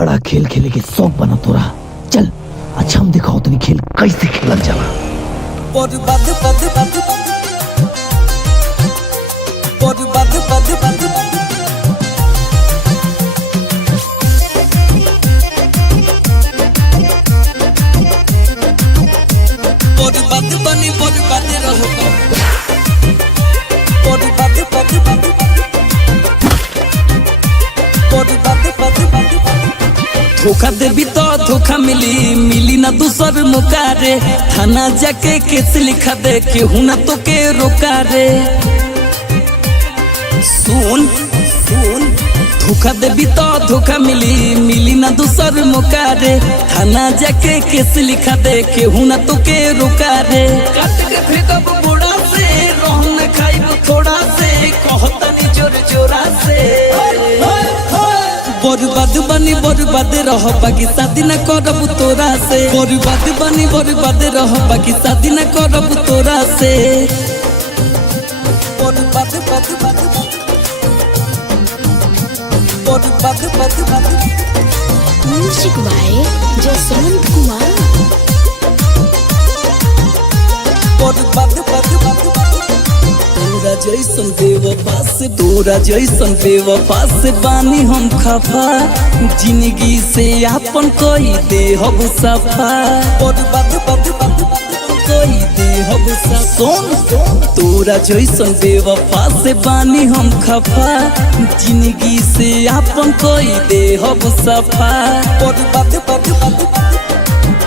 बड़ा खेल खेले के शौक बना तोरा। चल अच्छा हम दिखाओ तनी खेल कैसे खेलल जाला। धोखा देवी तो धोखा मिली, मिली ना दूसर मौका रे। थाना जाके केस लिखा दे के हुना तो के रोका रे। सुन सुन धोखा देवी तो धोखा मिली, मिली ना दूसर मौका रे। थाना जाके केस लिखा दे के हुना तो के रोका रे। काट के फेंकब बोड़ा से, रहन खाइब थोड़ा से, कहतनी जोर जोरा से। बर्बाद बनी बर्बाद रह बाकी शादी न करब तोरा से। बर्बाद बनी बर्बाद रह बाकी शादी न करब तोरा से। बर्बाद म्यूजिक बाय जसवंत कुमार। तोरा जैसन बेवफा से, तोरा जैसन बेवफा से बानी हम खफा। जिंदगी से आपन कोई दे हब सफा। कोई दे हब सफा। सुन तोरा जैसन बेवफा से बानी हम खफा। जिंदगी से आपन कोई दे हब सफा।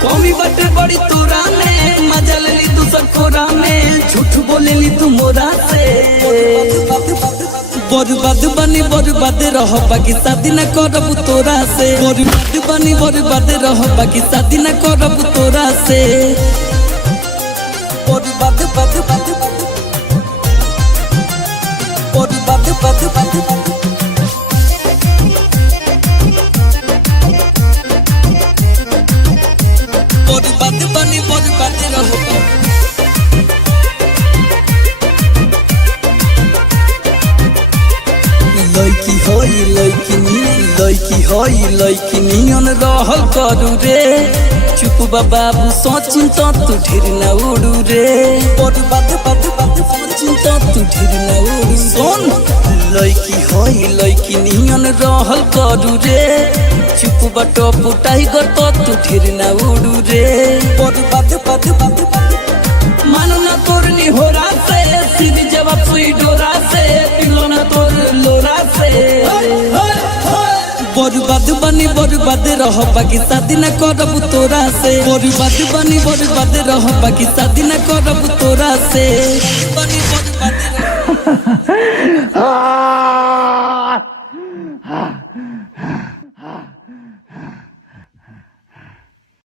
कमी बटे बड़ी तोरा में, मजा लेली दूसर खोरा में, झूठ बोलेली तू मोरा से। बर्बाद बनी बर्बाद रह बाकी शादी न करब तोरा से। बर्बाद बनी बर्बाद रह बाकी शादी न करब तोरा से। बर्बाद बनी बर्बाद रह। लड़की होई लड़की नियन रहल करू रे। चुप बाबू सोचिन तो तू ढेर न उड़ू रे। सोचिन तो तू ढेर न उड़ू। सुन लड़की नियन रहल करू रे। चुप बटो पुटाई गो तो तू ढेर न उड़ू रे। मानो ना तोर निहोरा से, सीधी जवाब सुई डोरा से, पिलो ना तोर लोरा से। बर्बाद बनी बर्बाद रह बाकी शादी न करब तोरा से। बर्बाद बनी बर्बाद रह बाकी शादी न करब तोरा से। बनी बर्बाद